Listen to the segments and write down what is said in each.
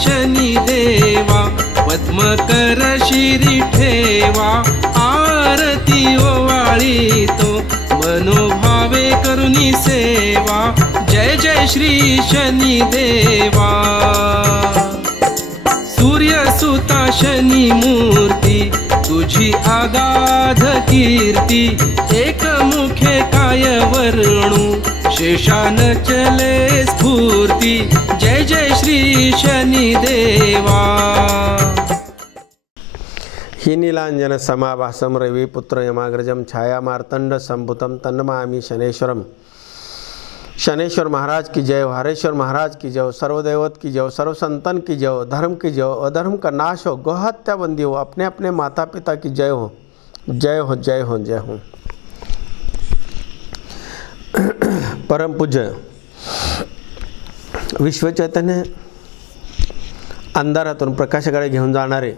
शनी देवा, पद्मकर शिरी ठेवा, आरती ओवाळी तो मनोभावे करुणी सेवा, जय जय श्री शनी देवा। सूर्यसुता शनी मूर्ती, तुझी आगाध कीर्ती, एक मुखे काय वर्णू, शेषान चले स्फूर्ती, जय जय श्री शनी देवा। हि नीलांजन समाभासम रविपुत्र यमाग्रजम छाया मार्तंड संभुतम तन्नमामि शनेश्वरम। शनेश्वर महाराज की जय, हरेश्वर महाराज की जय, सर्वदेवत की जय, सर्व संतन की जय, धर्म की जय, अधर्म का नाश हो, गोहत्या बंदी हो, अपने अपने माता पिता की जय हो, जय हो जय हो जय हो। परम पूज्य विश्व चैतन्य अंधारातून प्रकाशाकडे घेऊन जाणारे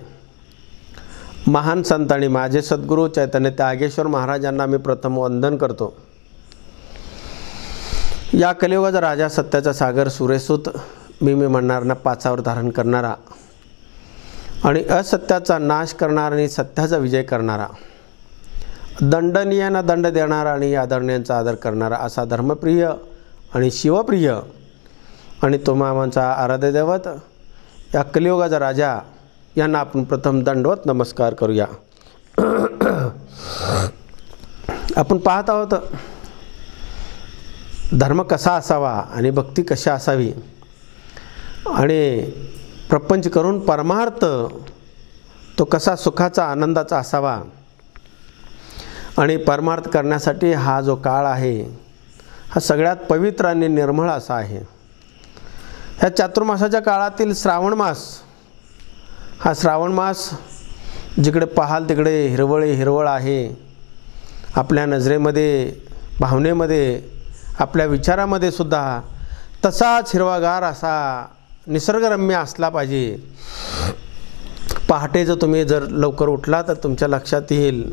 महान संत आणि माझे सद्गुरू चैतन्य त्यागेश्वर महाराजांना मी प्रथम वंदन करतो। या कलियुगाचा राजा, सत्याचा सागर, सुरेसूत, मी म्हणणाऱ्यांना पाचावर धारण करणारा आणि असत्याचा नाश करणारा आणि सत्याचा विजय करणारा, दंडनीयांना दंड देणारा आणि आदरणीयांचा आदर करणारा असा धर्मप्रिय आणि शिवप्रिय आणि तुम्हांचा आराध्य दैवत या कलियुगाचा राजा यांना आपण प्रथम दंडवत नमस्कार करूया। आपण पाहत आहोत धर्म कसा असावा आणि भक्ती कशी असावी आणि प्रपंच करून परमार्थ तो कसा सुखाचा आनंदाचा असावा आणि परमार्थ करण्यासाठी हा जो काळ आहे हा सगळ्यात पवित्र आणि निर्मळ असा आहे। ह्या चातुर्मासाच्या काळातील श्रावण मास, हा श्रावण मास जिकडे पाहाल तिकडे हिरवळ आहे। आपल्या नजरेमध्ये, भावनेमध्ये, आपल्या विचारामध्ये सुद्धा तसाच हिरवागार असा निसर्गरम्य असला पाहिजे। पहाटे जर तुम्ही लवकर उठला तर तुमच्या लक्षात येईल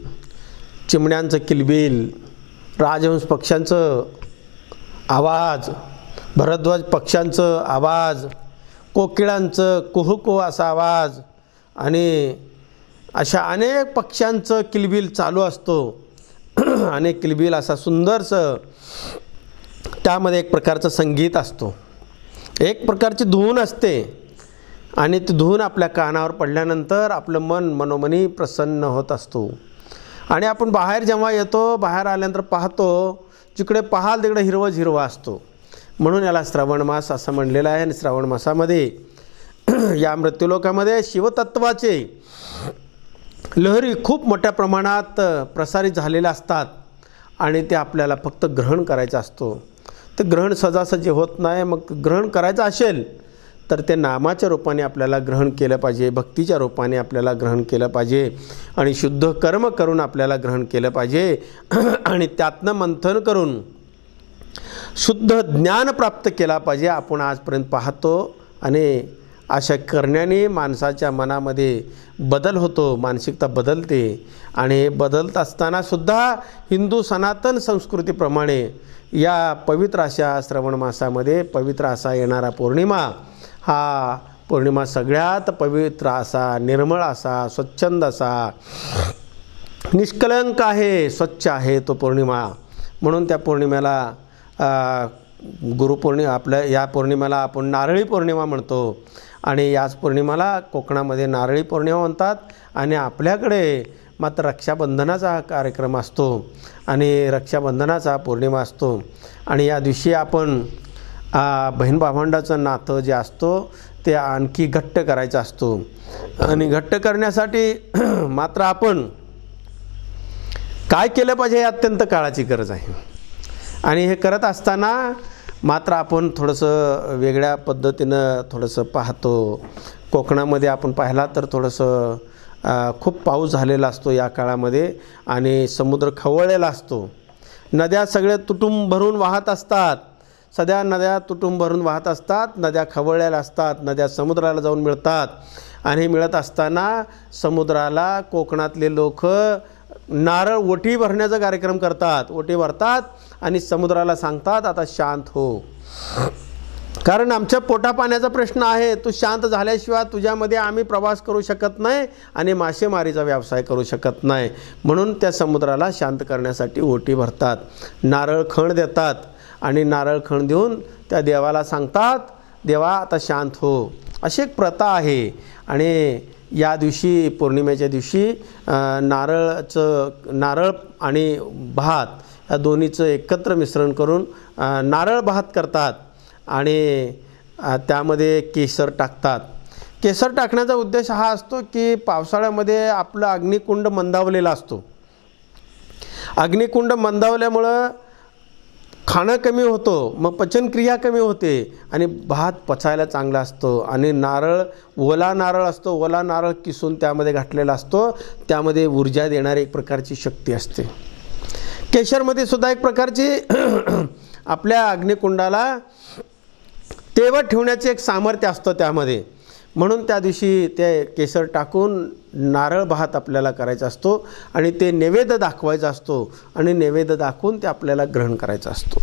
चिमण्यांचं किलबिल, राजहंस पक्ष्यांचं आवाज, भरद्वाज पक्ष्यांचं आवाज, कोकिळांचं कुहुकू असा आवाज आणि अशा अनेक पक्ष्यांचं किलबिल चालू असतो। अनेक किलबिल असा सुंदरसं त्यामध्ये एक प्रकारचं संगीत असतो, एक प्रकारची धून असते आणि ती धून आपल्या कानावर पडल्यानंतर आपलं मन मनोमनी प्रसन्न होत असतो। आणि आपण बाहेर जेव्हा येतो, बाहेर आल्यानंतर पाहतो जिकडे पाहाल तिकडे हिरवं असतो, म्हणून याला श्रावण मास असं म्हणलेलं आहे। आणि श्रावण मासामध्ये या मृत्यूलोकामध्ये शिवतत्वाचे लहरी खूप मोठ्या प्रमाणात प्रसारित झालेल्या असतात आणि ते आपल्याला फक्त ग्रहण करायचं असतो। ते ग्रहण सहजासहजी होत नाही। मग ग्रहण करायचं असेल तर ते नामाच्या रूपाने आपल्याला ग्रहण केलं पाहिजे, भक्तीच्या रूपाने आपल्याला ग्रहण केलं पाहिजे आणि शुद्ध कर्म करून आपल्याला ग्रहण केलं पाहिजे आणि त्यातनं मंथन करून शुद्ध ज्ञान प्राप्त केला पाहिजे। आपण आजपर्यंत पाहतो आणि अशा करण्याने माणसाच्या मनामध्ये बदल होतो, मानसिकता बदलते आणि बदलत असतानासुद्धा हिंदू सनातन संस्कृतीप्रमाणे या पवित्र अशा श्रावण मासामध्ये पवित्र असा येणारा पौर्णिमा, हा पौर्णिमा सगळ्यात पवित्र असा, निर्मळ असा, स्वच्छंद असा, निष्कलंक आहे, स्वच्छ आहे तो पौर्णिमा। म्हणून त्या पौर्णिमेला गुरुपौर्णिमा, आपल्या या पौर्णिमेला आपण नारळी पौर्णिमा म्हणतो आणि याच पौर्णिमेला कोकणामध्ये नारळी पौर्णिमा म्हणतात आणि आपल्याकडे मात्र रक्षाबंधनाचा कार्यक्रम असतो आणि रक्षाबंधनाचा पौर्णिमा असतो आणि या दिवशी आपण बहीण भावंडाचं नातं जे असतो ते आणखी घट्ट करायचं असतो आणि घट्ट करण्यासाठी मात्र आपण काय केलं पाहिजे हे अत्यंत काळाची गरज आहे। आणि हे करत असताना मात्र आपण थोडंसं वेगळ्या पद्धतीनं थोडंसं पाहतो। कोकणामध्ये आपण पाहिला तर थोडंसं खूप पाऊस झालेला असतो या काळामध्ये आणि समुद्र खवळलेला असतो, नद्या सगळे तुटून भरून वाहत असतात, सध्या नद्या तुटून भरून वाहत असतात, नद्या खवळलेल्या असतात, नद्या समुद्राला जाऊन मिळतात आणि मिळत असताना समुद्राला कोकणातले लोक नारळ ओटी भरण्याचा कार्यक्रम करतात, ओटी भरतात आणि समुद्राला सांगतात आता शांत हो, कारण आमच्या पोटापाण्याचा प्रश्न आहे, तू शांत झाल्याशिवाय तुझ्यामध्ये आम्ही प्रवास करू शकत नाही आणि मासेमारीचा व्यवसाय करू शकत नाही. म्हणून त्या समुद्राला शांत करण्यासाठी ओटी भरतात, नारळ खण देतात आणि नारळ खण देऊन त्या देवाला सांगतात, देवा आता शांत हो. अशी एक प्रथा आहे. आणि या दिवशी पौर्णिमेच्या दिवशी नारळ आणि भात या दोन्हीचं एकत्र मिश्रण करून नारळ भात करतात आणि त्यामध्ये केसर टाकतात. केसर टाकण्याचा उद्देश हा असतो की पावसाळ्यामध्ये आपलं अग्निकुंड मंदावलेला असतो. अग्निकुंड मंदावल्यामुळं खाणं कमी होतं, मग पचनक्रिया कमी होते आणि भात पचायला चांगला असतो. आणि नारळ ओला नारळ असतो, ओला नारळ किसून त्यामध्ये घातलेला असतो, त्यामध्ये ऊर्जा देणारी एक प्रकारची शक्ती असते. केशरमध्ये सुद्धा एक प्रकारची आपल्या अग्निकुंडाला तेवत ठेवण्याचे एक सामर्थ्य असतं त्यामध्ये. म्हणून त्या दिवशी ते केसर टाकून नारळ भात आपल्याला करायचा असतो आणि ते नैवेद्य दाखवायचा असतो आणि नैवेद्य दाखवून ते आपल्याला ग्रहण करायचा असतो.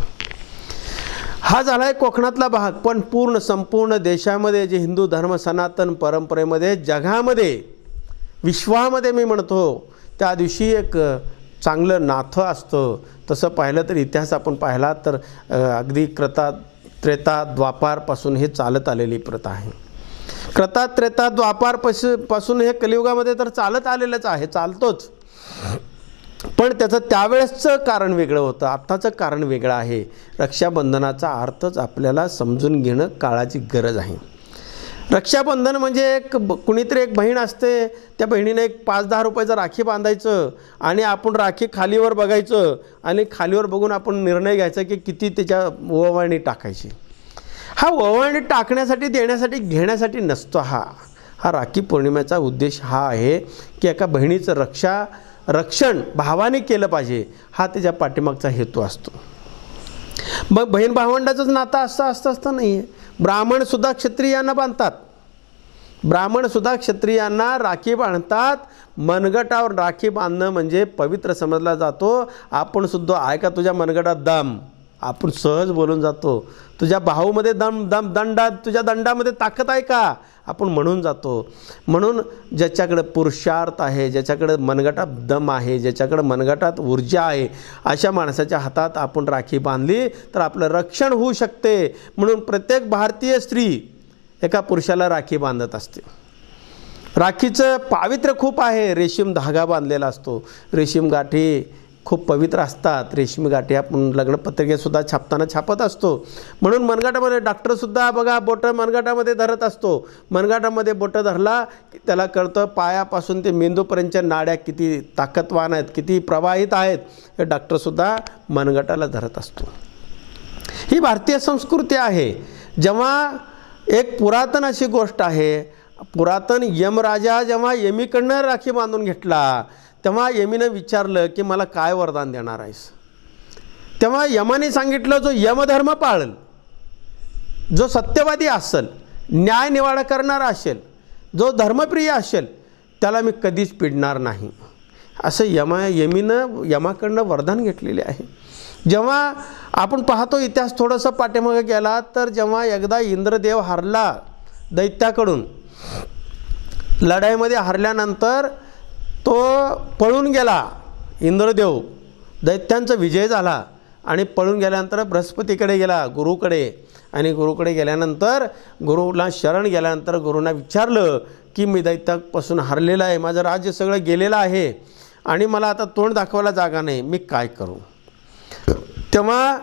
हा झाला आहे कोकणातला भाग. पण संपूर्ण देशामध्ये जे हिंदू धर्म सनातन परंपरेमध्ये जगामध्ये विश्वामध्ये मी म्हणतो त्या दिवशी एक चांगलं नाथं असतं. तसं पाहिलं तर इतिहास आपण पाहिला तर अगदी त्रेता द्वापारपासून हे चालत आलेली प्रथा आहे. त्रेता द्वापारपासून हे कलियुगामध्ये तर चालत आलेलंच आहे, चालतोच. पण त्याचं त्यावेळेसचं कारण वेगळं होतं, आत्ताचं कारण वेगळं आहे. रक्षाबंधनाचा अर्थच आपल्याला समजून घेणं काळाची गरज आहे. रक्षाबंधन म्हणजे कुणीतरी एक बहीण असते, त्या बहिणीने एक 5-10 रुपयाचं राखी बांधायचं आणि आपण राखी खालीवर बघायचं आणि खालीवर बघून आपण निर्णय घ्यायचा की किती त्याच्या ओवाळणी टाकायची. हा ओवाळणी टाकण्यासाठी देण्यासाठी घेण्यासाठी नसतो. हा राखी पौर्णिमेचा उद्देश हा आहे की एका बहिणीचं रक्षण भावाने केलं पाहिजे, हा त्याच्या पाठीमागचा हेतू असतो. मग बहीण भावंडाचंच नातं असतं नाही आहे. ब्राह्मणसुद्धा क्षत्रियांना बांधतात, ब्राह्मणसुद्धा क्षत्रियांना राखी बांधतात. मनगटावर राखी बांधणं म्हणजे पवित्र समजला जातो. आपण सुद्धा आहे का तुझ्या मनगटात दम, आपण सहज बोलून जातो. तुझ्या भाऊमध्ये तुझ्या दंडामध्ये ताकद आहे का, आपण म्हणून जातो. म्हणून ज्याच्याकडे पुरुषार्थ आहे, ज्याच्याकडे मनगटात दम आहे, ज्याच्याकडे मनगटात ऊर्जा आहे, अशा माणसाच्या हातात आपण राखी बांधली तर आपलं रक्षण होऊ शकते. म्हणून प्रत्येक भारतीय स्त्री एका पुरुषाला राखी बांधत असते. राखीचं पावित्र्य खूप आहे. रेशीम धागा बांधलेला असतो, रेशीम गाठी खूप पवित्र असतात. रेशीम गाठी आपण लग्नपत्रिकेसुद्धा छापताना छापत असतो. म्हणून मनगटामध्ये डॉक्टरसुद्धा बघा बोटं मनगटामध्ये धरत असतो. मनगटामध्ये बोटं धरला की त्याला कळतं पायापासून ते मेंदूपर्यंतच्या नाड्या किती ताकदवान आहेत, किती प्रवाहित आहेत, हे डॉक्टरसुद्धा मनगटाला धरत असतो. ही भारतीय संस्कृती आहे. जेव्हा एक पुरातन अशी गोष्ट आहे, पुरातन यमराजा जेव्हा यमीकडनं राखी बांधून घेतला तेव्हा यमीनं विचारलं की मला काय वरदान देणार आहेस. तेव्हा यमाने सांगितलं जो यमधर्म पाळेल, जो सत्यवादी असेल, न्याय निवाडा करणारा असेल, जो धर्मप्रिय असेल, त्याला मी कधीच पिडणार नाही, असं यमाकडनं वरदान घेतलेले आहे. जेव्हा आपण पाहतो इतिहास थोडंसं पाठीमागे गेला तर जेव्हा एकदा इंद्रदेव हारला दैत्याकडून, लढाईमध्ये हारल्यानंतर तो पळून गेला. इंद्रदेव दैत्यांचा विजय झाला आणि पळून गेल्यानंतर बृहस्पतीकडे गेला, गुरुकडे. आणि गुरुकडे गेल्यानंतर गुरुला शरण गेल्यानंतर गुरुंना विचारलं की मी दैत्यापासून हरलेला आहे, माझं राज्य सगळं गेलेलं आहे आणि मला आता तोंड दाखवायला जागा नाही, मी काय करू. तेव्हा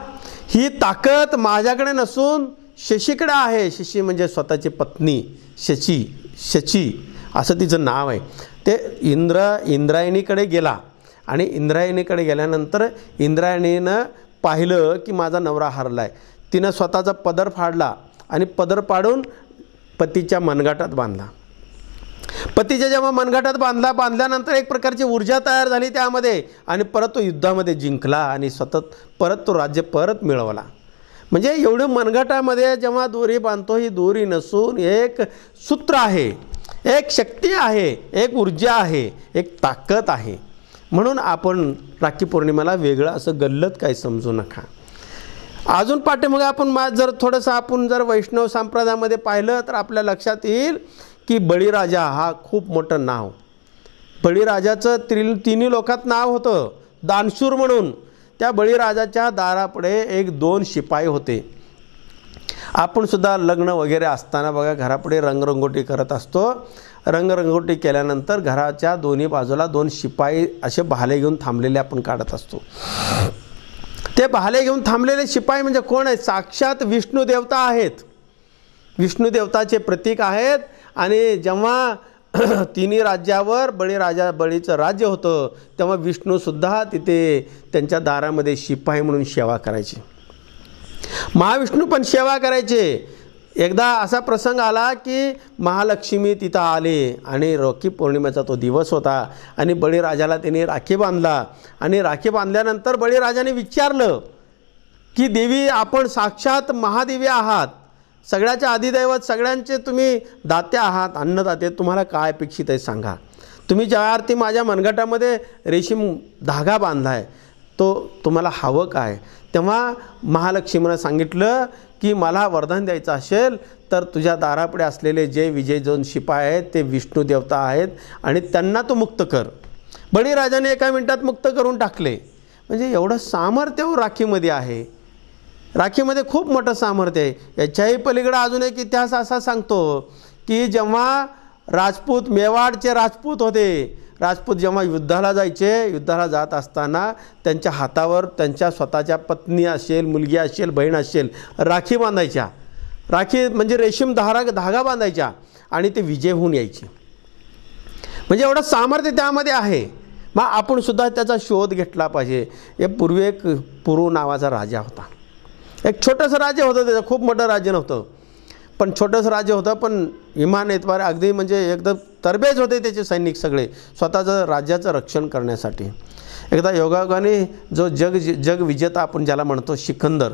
ही ताकद माझ्याकडे नसून शशीकडे आहे. शशी म्हणजे स्वतःची पत्नी, शची असं तिचं नाव आहे. ते इंद्रायणीकडे गेला आणि इंद्रायणीकडे गेल्यानंतर इंद्रायणीनं पाहिलं की माझा नवरा हरला आहे. तिनं स्वतःचा पदर फाडला आणि पदर पाडून पतीच्या मनगटात बांधला. पतीच्या जेव्हा मनगटात बांधल्यानंतर एक प्रकारची ऊर्जा तयार झाली त्यामध्ये आणि परत तो युद्धामध्ये जिंकला आणि सतत परत तो राज्य परत मिळवला. म्हणजे एवढं मनगटामध्ये जेव्हा दोरी बांधतो, ही दोरी नसून एक सूत्र आहे, एक शक्ती आहे, एक ऊर्जा आहे, एक ताकद आहे. म्हणून आपण राखी पौर्णिमेला वेगळं असं गल्लत काही समजू नका. अजून पाठीमागे आपण जर थोडंसं आपण जर वैष्णव संप्रदायामध्ये पाहिलं तर आपल्या लक्षात येईल की बळीराजा हा खूप मोठं नाव. बळीराजाचं तिन्ही लोकात नाव होतं दानशूर म्हणून. त्या बळीराजाच्या दारापुढे 1-2 शिपाई होते. आपण सुद्धा लग्न वगैरे असताना बघा घरापुढे रंगरंगोटी करत असतो. रंगरंगोटी केल्यानंतर घराच्या दोन्ही बाजूला 2 शिपाई असे भाले घेऊन थांबलेले आपण काढत असतो. ते भाले घेऊन थांबलेले शिपाई म्हणजे कोण आहेत? साक्षात विष्णू देवता आहेत. विष्णू देवताचे प्रतीक आहेत. आणि जेव्हा तिन्ही राज्यावर बळीचं राज्य होतं तेव्हा विष्णूसुद्धा तिथे त्यांच्या दारामध्ये शिपाई म्हणून सेवा करायचे. महाविष्णू पण सेवा करायचे. एकदा असा प्रसंग आला की महालक्ष्मी तिथं आले आणि राखी पौर्णिमेचा तो दिवस होता आणि बळीराजाला त्यांनी राखी बांधला. आणि राखी बांधल्यानंतर बळीराजाने विचारलं की देवी आपण साक्षात महादेवी आहात, सगळ्याच्या अधिदैवत, सगळ्यांचे तुम्ही दाते आहात, अन्नदाते, तुम्हाला काय अपेक्षित आहे सांगा. तुम्ही ज्यावरती माझ्या मनगटामध्ये रेशीम धागा बांधलाय तो तुम्हाला हवं काय? तेव्हा महालक्ष्मीनं सांगितलं की मला वरदान द्यायचं असेल तर तुझ्या दारापुढे असलेले जे विजय 2 शिपाई आहेत ते विष्णू देवता आहेत आणि त्यांना तू मुक्त कर. बळीराजाने एका मिनिटात मुक्त करून टाकले. म्हणजे एवढं सामर्थ्य राखीमध्ये आहे. राखीमध्ये खूप मोठं सामर्थ्य आहे. याच्याही पलीकडे अजून एक इतिहास असा सांगतो की जेव्हा राजपूत, मेवाडचे राजपूत होते, राजपूत जेव्हा युद्धाला जायचे, युद्धाला जात असताना त्यांच्या हातावर त्यांच्या स्वतःच्या पत्नी असेल, मुलगी असेल, बहीण असेल राखी बांधायच्या. राखी म्हणजे रेशीम धागा बांधायच्या आणि ते विजय होऊन यायचे. म्हणजे एवढं सामर्थ्य त्यामध्ये आहे. मग आपण सुद्धा त्याचा शोध घेतला पाहिजे. या पूर्वी एक पुरू नावाचा राजा होता. एक छोटंसं राज्य होतं, त्याचं खूप मोठं राज्य नव्हतं पण छोटंसं राज्य होतं. पण इमान एतबारे अगदी म्हणजे एकदम तरबेज होते त्याचे सैनिक सगळे स्वतःचं राज्याचं रक्षण करण्यासाठी. एकदा योगायोगाने जो जग विजेता आपण ज्याला म्हणतो सिकंदर,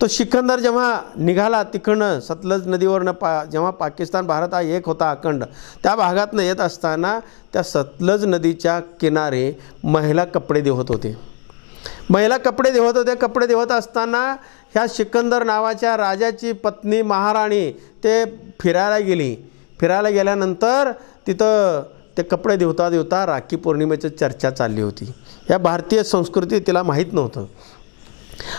तो सिकंदर जेव्हा निघाला तिकडनं सतलज नदीवरनं जेव्हा पाकिस्तान भारत हा एक होता अखंड, त्या भागातनं येत असताना त्या सतलज नदीच्या किनारे महिला कपडे देवत होते. महिला कपडे देवत होते. कपडे देवत असताना ह्या सिकंदर नावाच्या राजाची पत्नी महाराणी ते फिरायला गेली. फिरायला गेल्यानंतर तिथं ते कपडे देवता देवता राखी पौर्णिमेची चर्चा चालली होती. या भारतीय संस्कृती तिला माहीत नव्हतं.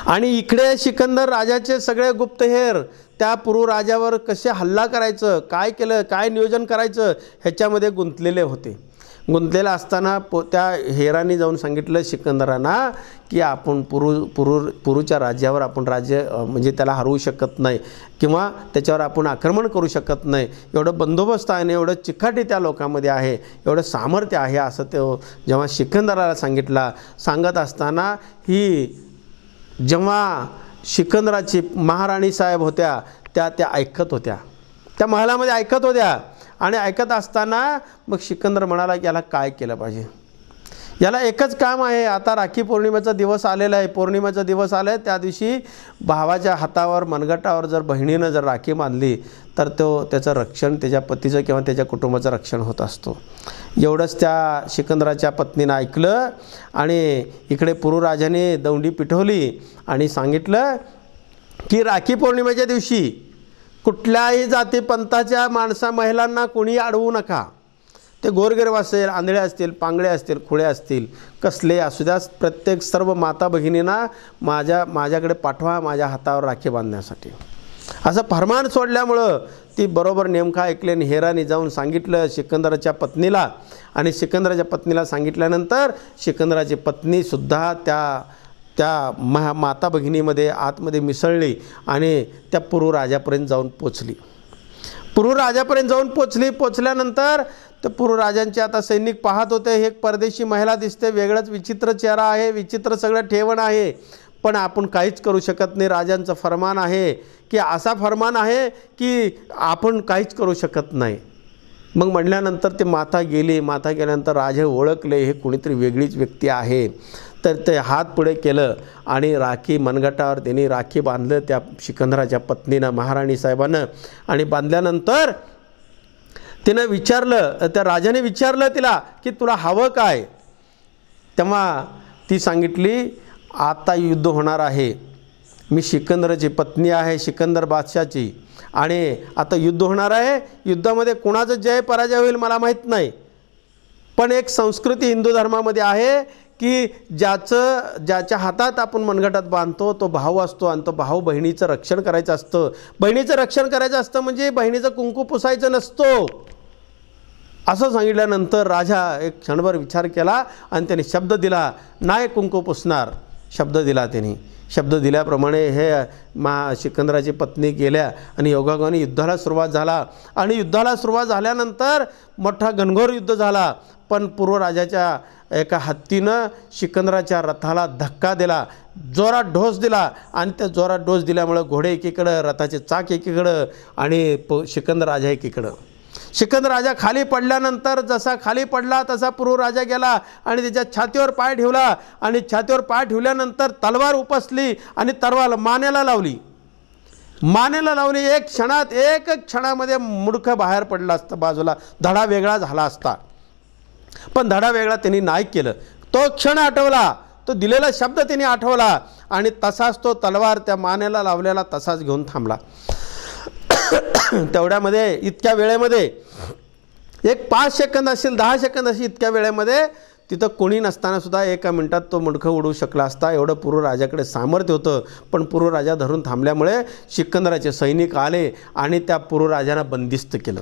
आणि इकडे सिकंदर राजाचे सगळे गुप्तहेर त्या पुरू राजावर कसे हल्ला करायचं, काय केलं, काय नियोजन करायचं ह्याच्यामध्ये गुंतलेले होते. गुंतलेला असताना त्या हेरांनी जाऊन सांगितलं सिकंदरांना की आपण पुरूच्या राज्यावर आपण राज्य म्हणजे त्याला हरवू शकत नाही किंवा त्याच्यावर आपण आक्रमण करू शकत नाही. एवढं बंदोबस्त आहे, एवढं चिकाटी त्या लोकांमध्ये आहे, एवढं सामर्थ्य आहे असं ते जेव्हा सिकंदराला सांगत असताना ही जेव्हा सिकंदराची महाराणी साहेब होत्या त्या ऐकत होत्या, त्या महलामध्ये ऐकत होत्या. आणि ऐकत असताना मग सिकंदर म्हणाला की याला काय केलं पाहिजे. याला एकच काम आहे. आता राखी पौर्णिमेचा दिवस आलेला आहे, पौर्णिमेचा दिवस आला आहे, त्या दिवशी भावाच्या हातावर मनगटावर जर बहिणीनं जर राखी बांधली तर त्याचं रक्षण त्याच्या पतीचं किंवा त्याच्या कुटुंबाचं रक्षण होत असतो. एवढंच त्या सिकंदराच्या पत्नीनं ऐकलं आणि इकडे पुरू राजाने दौंडी पिठवली आणि सांगितलं की राखी पौर्णिमेच्या दिवशी कुठल्याही जातीपंथाच्या महिलांना कोणी अडवू नका. ते गोरगरीब असेल, आंधळे असतील, पांगळे असतील, खुळे असतील, कसले असू द्या, प्रत्येक सर्व माता भगिनींना माझ्याकडे पाठवा माझ्या हातावर राखी बांधण्यासाठी असं फरमान सोडल्यामुळं ती बरोबर नेमका ऐकले. आणि हेराने जाऊन सांगितलं सिकंदराच्या पत्नीला आणि सिकंदराच्या पत्नीला सांगितल्यानंतर सिकंदराची पत्नीसुद्धा त्या माता भगिनीमध्ये आतमध्ये मिसळली आणि त्या पुरू राजापर्यंत जाऊन पोचली. पुरू राजापर्यंत जाऊन पोचल्यानंतर तर पुरू राजांचे आता सैनिक पाहत होते, हे एक परदेशी महिला दिसते, वेगळंच विचित्र चेहरा आहे, विचित्र सगळं ठेवण आहे, पण आपण काहीच करू शकत नाही. राजांचं फरमान आहे की असा फरमान आहे की आपण काहीच करू शकत नाही. मग म्हटल्यानंतर ते माता गेल्यानंतर राजे ओळखले हे कोणीतरी वेगळीच व्यक्ती आहे. तर ते हात पुढे केलं आणि राखी मनगटावर त्यांनी राखी बांधलं त्या सिकंदराच्या पत्नीनं, महाराणी साहेबानं. आणि बांधल्यानंतर तिनं विचारलं, त्या राजाने विचारलं तिला की तुला हवं काय. तेव्हा ती सांगितली आता युद्ध होणार आहे मी सिकंदराची पत्नी आहे, सिकंदर बादशाची, आणि आता युद्ध होणार आहे. युद्धामध्ये कुणाचं जय पराजय होईल मला माहीत नाही, पण एक संस्कृती हिंदू धर्मामध्ये आहे की ज्याच्या हातात आपण मनगटात बांधतो तो भाऊ असतो, आणि तो भाऊ बहिणीचं रक्षण करायचं असतं. बहिणीचं रक्षण करायचं असतं म्हणजे बहिणीचं कुंकू पुसायचं नसतो. असं सांगितल्यानंतर राजा एक क्षणभर विचार केला आणि त्याने शब्द दिला, नाही कुंकू पुसणार. शब्द दिला त्यांनी. शब्द दिल्याप्रमाणे हे सिकंदराची पत्नी गेल्या आणि योगायोगाने युद्धाला सुरुवात झाला. आणि युद्धाला सुरुवात झाल्यानंतर मोठा घनघोर युद्ध झाला. पण पूर्व राजाच्या एका हत्तीनं सिकंदराच्या रथाला धक्का दिला, जोरात ढोस दिला, आणि त्या जोरात ढोस दिल्यामुळं घोडे एकीकडं, रथाचे चाक एकीकडं, आणि सिकंदर राजा एकीकडं. सिकंदर राजा खाली पडल्यानंतर जसा खाली पडला तसा पूर्व राजा गेला आणि त्याच्या छातीवर पाय ठेवला, आणि छातीवर पाय ठेवल्यानंतर तलवार उपसली आणि तलवार मानेला लावली. एक क्षणामध्ये मुडकं बाहेर पडलं असतं बाजूला, धडा वेगळा झाला असता. पण धडा वेगळा त्यांनी नाही केलं. तो क्षण आठवला, तो दिलेला शब्द त्यांनी आठवला, आणि तसाच तो तलवार त्या मानेला लावलेला तसाच घेऊन थांबला. तेवढ्यामध्ये इतक्या वेळेमध्ये एक 5 सेकंद असेल, 10 सेकंद असेल, इतक्या वेळेमध्ये तिथं कोणी नसताना सुद्धा एका मिनिटात तो मुंडकं उडवू शकला असता. एवढं पूर्व राजाकडे सामर्थ्य होतं. पण पूर्व राजा धरून थांबल्यामुळे सिकंदराचे सैनिक आले आणि त्या पूर्व राजांना बंदिस्त केलं.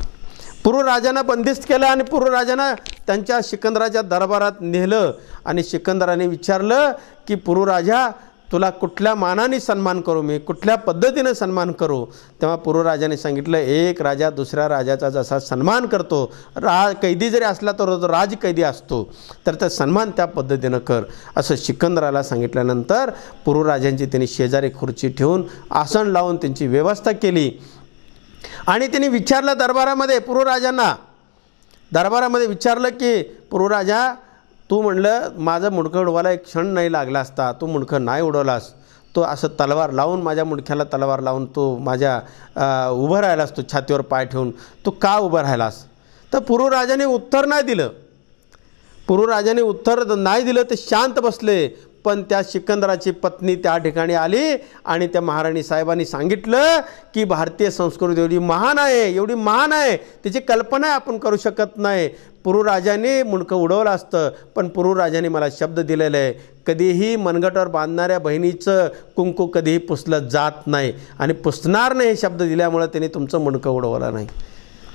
आणि पूर्व राजानं त्यांच्या सिकंदराच्या दरबारात नेलं आणि सिकंदराने विचारलं की पूर्व राजा, तुला कुठल्या मानाने सन्मान करू, मी कुठल्या पद्धतीने सन्मान करू. तेव्हा पूर्व राजाने सांगितलं, एक राजा दुसऱ्या राजाचा जसा सन्मान करतो, कैदी जरी असला तर तो राजकैदी असतो, तर त्या सन्मान त्या पद्धतीनं कर, असं सिकंदराला सांगितल्यानंतर पूर्व राजांची त्यांनी शेजारी खुर्ची ठेवून आसन लावून त्यांची व्यवस्था केली. आणि त्यांनी विचारलं दरबारामध्ये विचारलं की पूर्व राजा, तू म्हणलं माझं मुंडकं उडवायला एक क्षण नाही लागला असता, तू मुंडकं नाही उडवलास, तो असं तलवार लावून माझ्या मुंडक्याला तलवार लावून तू माझ्या उभं राहिलास, तू छातीवर पाय ठेवून तू का उभं राहिलास. तर पूर्व राजाने उत्तर नाही दिलं. ते शांत बसले. पण त्या सिकंदराची पत्नी त्या ठिकाणी आली आणि त्या महाराणी साहेबांनी सांगितलं की भारतीय संस्कृती एवढी महान आहे, तिची कल्पना आपण करू शकत नाही. पूर्व राजाने मुंडकं उडवलं असतं, पण पूर्व राजाने मला शब्द दिलेला आहे, कधीही मनगटावर बांधणाऱ्या बहिणीचं कुंकू कधीही पुसलं जात नाही, आणि पुसणार नाही हे शब्द दिल्यामुळे त्यांनी तुमचं मुंडकं उडवलं नाही.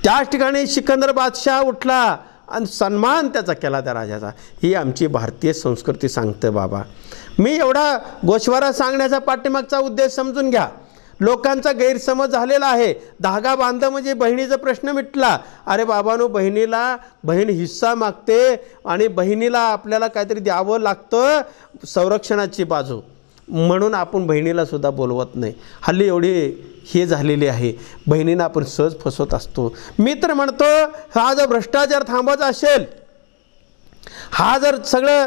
त्याच ठिकाणी सिकंदर बादशाह उठला आणि सन्मान त्याचा केला त्या राजाचा. ही आमची भारतीय संस्कृती सांगते बाबा. मी एवढा गोषवारा सांगण्याचा पाठीमागचा उद्देश समजून घ्या. लोकांचा गैरसमज झालेला आहे. धागा बांध म्हणजे बहिणीचा प्रश्न मिटला. अरे बाबांनो, बहीण हिस्सा मागते आणि बहिणीला आपल्याला काहीतरी द्यावं लागतं, संरक्षणाची बाजू, म्हणून आपण बहिणीला सुद्धा बोलवत नाही. हल्ली एवढी हे झालेली आहे, बहिणींना आपण सहज फसवत असतो. मी तर म्हणतो, हा जर भ्रष्टाचार थांबवायचा असेल, हा जर सगळं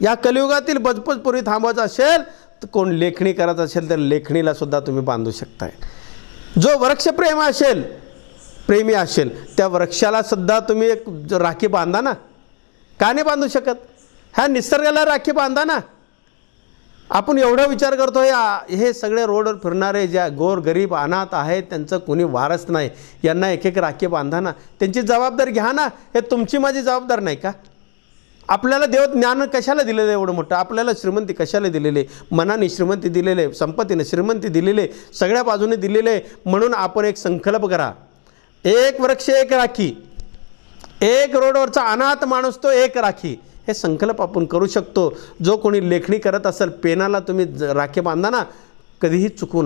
या कलियुगातील बचपतपुरी थांबवायचा असेल, तर कोण लेखणी करत असेल तर लेखणीला सुद्धा तुम्ही बांधू शकताय. जो प्रेमी असेल त्या वृक्षाला सुद्धा तुम्ही एक राखी बांधा ना. का नाही बांधू शकत? ह्या निसर्गाला राखी बांधा ना. आपण एवढा विचार करतो, हे सगळे रोडवर फिरणारे ज्या गोर गरीब अनाथ आहेत, त्यांचं कोणी वारस नाही, यांना एक एक राखी बांधा ना. त्यांची जबाबदारी घ्या ना. हे तुमची माझी जबाबदार नाही का? आपल्याला देव ज्ञान कशाला दिलेलं एवढं मोठं? आपल्याला श्रीमंती कशाला दिलेले? मनाने श्रीमंती दिलेले, संपत्तीने श्रीमंती दिलेले, सगळ्या बाजूने दिलेले. म्हणून आपण एक संकल्प करा, एक वृक्ष एक राखी, एक रोडवरचा अनाथ माणूस तो एक राखी. हे संकल्प आपण करू शकतो. जो कोणी लेखणी करत असेल, पेनाला तुम्ही राखी बांधा ना. कधीही चुकू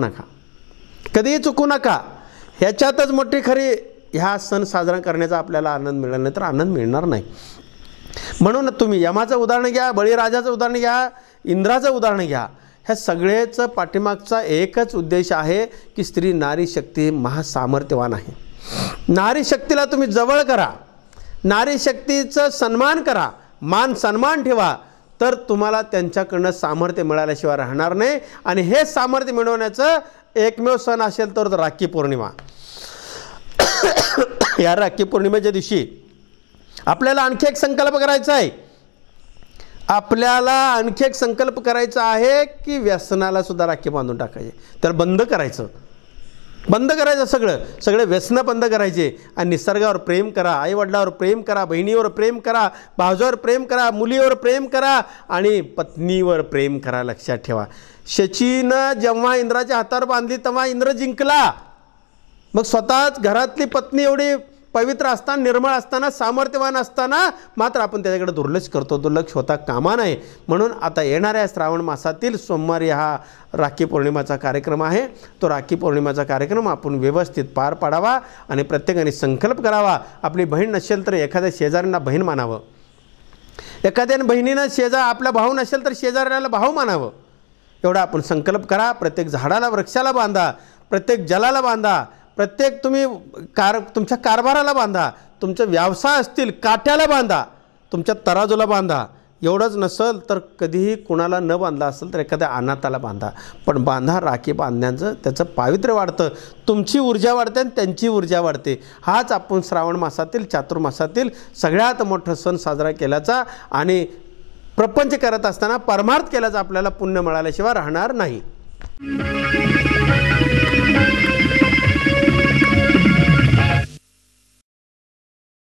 नका. ह्याच्यातच मोठी खरी ह्या सण साजरा करण्याचा आपल्याला आनंद मिळणार नाही तर आनंद मिळणार नाही. म्हणून तुम्ही यमाचं उदाहरण घ्या, बळीराजाचं उदाहरण घ्या, इंद्राचं उदाहरण घ्या. ह्या सगळ्याचं पाठीमागचा एकच उद्देश आहे की स्त्री नारी शक्ती महासामर्थ्यवान आहे. नारी शक्तीला तुम्ही जवळ करा, नारी शक्तीचं सन्मान करा, मान सन्मान ठेवा, तर तुम्हाला त्यांच्याकडनं सामर्थ्य मिळाल्याशिवाय राहणार नाही. आणि हे सामर्थ्य मिळवण्याचं एकमेव सण असेल तर राखी पौर्णिमा. या राखी पौर्णिमेच्या दिवशी आपल्याला आणखी एक संकल्प करायचा आहे. आपल्याला आणखी एक संकल्प करायचा आहे की व्यसनाला सुद्धा राखी बांधून टाकायचे, तर बंद करायचं, बंद करायचं, सगळे व्यसनं बंद करायचे आणि निसर्गावर प्रेम करा, आईवडिलावर प्रेम करा, बहिणीवर प्रेम करा, भावावर प्रेम करा, मुलीवर प्रेम करा आणि पत्नीवर प्रेम करा. लक्षात ठेवा, शचीनं जेव्हा इंद्राच्या हातावर बांधली तेव्हा इंद्र जिंकला. मग स्वतःच घरातली पत्नी एवढी पवित्र असताना, निर्मळ असताना, सामर्थ्यवान असताना मात्र आपण त्याच्याकडे दुर्लक्ष करतो. दुर्लक्ष होता कामा नये. म्हणून आता येणाऱ्या श्रावण मासातील सोमवारी हा राखी पौर्णिमेचा कार्यक्रम आहे. तो राखी पौर्णिमेचा कार्यक्रम आपण व्यवस्थित पार पाडावा आणि प्रत्येकाने संकल्प करावा. आपली बहीण नसेल तर एखाद्या शेजाऱ्यांना बहीण मानावं, एखाद्या बहिणीनं आपला भाऊ नसेल तर शेजाऱ्याला भाऊ मानावं. एवढा आपण संकल्प करा. प्रत्येक झाडाला, वृक्षाला बांधा, प्रत्येक जलाला बांधा, प्रत्येक तुम्ही तुमच्या कारभाराला बांधा, तुमचे व्यवसाय असतील काट्याला बांधा, तुमच्या तराजूला बांधा. एवढंच नसेल तर कधीही कुणाला न बांधला असेल तर एखाद्या अनाथाला बांधा, पण बांधा. राखी बांधण्याचं त्याचं पावित्र्य वाढतं, तुमची ऊर्जा वाढते आणि त्यांची ऊर्जा वाढते. हाच आपण श्रावण मासातील, चातुर्मासातील सगळ्यात मोठा सण साजरा केल्याचा आणि प्रपंच करत असताना परमार्थ केल्याचा आपल्याला पुण्य मिळाल्याशिवाय राहणार नाही.